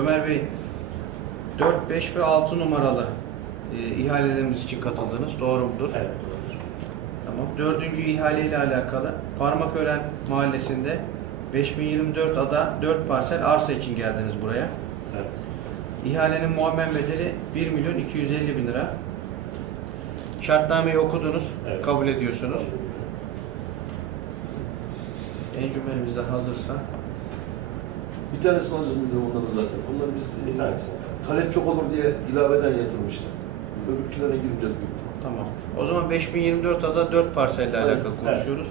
Ömer Bey 4, 5 ve 6 numaralı e, ihalelerimiz için katıldınız. Doğru mudur? Evet. Tamam. Dördüncü ihale ile alakalı Parmakören mahallesinde 5024 ada 4 parsel arsa için geldiniz buraya. Evet. İhalenin muammen bedeli 1 milyon 250 bin lira. Şartnameyi okudunuz, Evet. kabul ediyorsunuz. Encümenimiz de hazırsa. Bir tanesini alacağız müdürüm onların zaten. Onları biz Bir tanesini. talep çok olur diye ilaveden yatırmışlar. Öbürkülere gireceğiz büyük. Tamam. O zaman 5024 ada 4 parselle Evet, alakalı konuşuyoruz.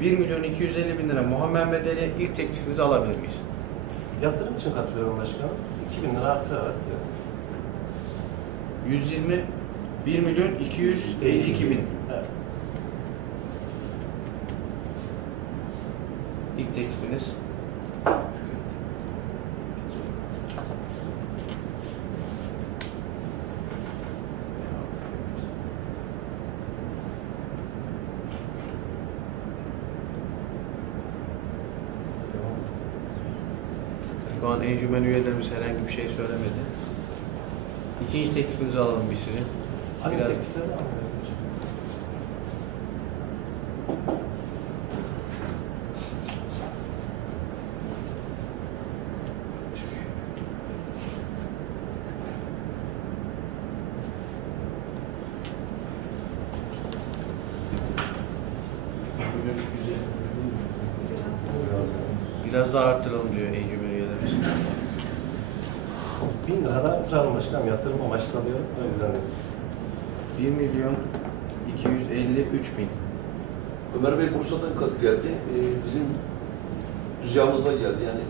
1 milyon 250 bin lira muammen bedeli ilk teklifinizi alabilir miyiz? Yatırım için katılıyorum başkanım. 2000 lira artırarak diyor. 120 1 milyon 252 bin Evet. ilk teklifiniz. Şu an encümen üyelerimiz herhangi bir şey söylemedi. İkinci teklifinizi alalım biz sizin. Hangi Biraz- teklifleri almıyor? Biraz daha arttıralım diyor encümen 1000 lira da artıralım başkanım. Yatırım amaçlı alıyor. O yüzden dedim. 1 milyon 253 bin. Ömer Bey Bursa'dan geldi. Ee, bizim ricamızla geldi. Yani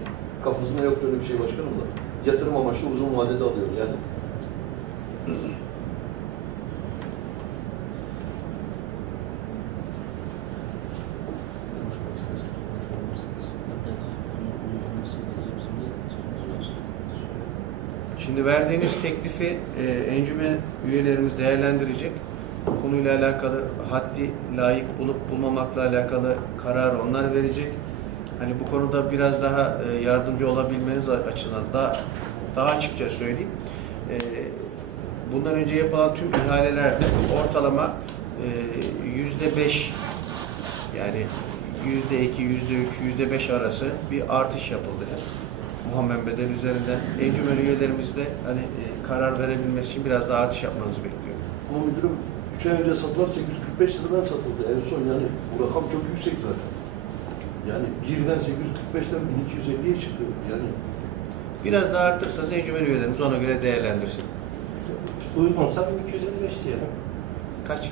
kafasında yok böyle bir şey başkanım da. Yatırım amaçlı uzun vadede alıyor yani. Şimdi verdiğiniz teklifi e, encümen üyelerimiz değerlendirecek. Konuyla alakalı haddi layık bulup bulmamakla alakalı karar onlar verecek. Hani bu konuda biraz daha e, yardımcı olabilmeniz açısından daha, daha açıkça söyleyeyim. E, bundan önce yapılan tüm ihalelerde ortalama e, yüzde beş yani yüzde iki, yüzde üç, yüzde beş arası bir artış yapıldı. Yani. Muhammed Bedel üzerinden encümen üyelerimiz de hani e, karar verebilmesi için biraz daha artış yapmanızı bekliyor. Ama müdürüm 3 ay önce satılan 845 liradan satıldı en son yani bu rakam çok yüksek zaten. Yani birden 845'ten 1250'ye çıktı yani. Biraz daha arttırırsanız encümen üyelerimiz ona göre değerlendirsin. Uygunsa 1255 diyelim. Kaç?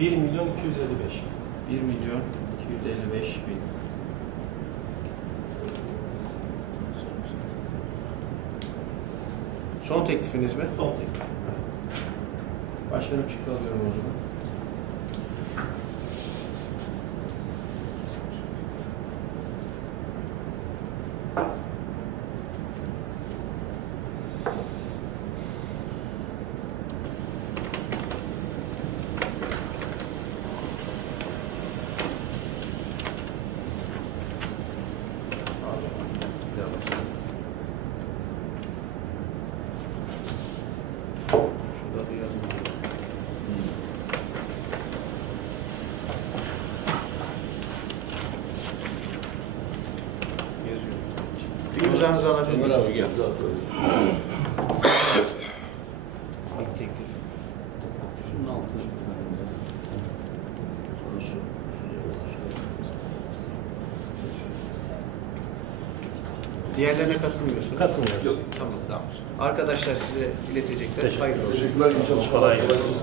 1 milyon 255. 1 milyon 255 bin. Son teklifiniz mi? Son teklif. Başkanım çıktı alıyorum o zaman. İmzanızı alabilir miyiz? Gel. İlk teklif. Şunun altına Diğerlerine katılmıyorsunuz. Katılmıyoruz. Yok. Tamam, tamam. Arkadaşlar size iletecekler. Teşekkür Hayırlı olsun. Teşekkürler. Kolay gelsin.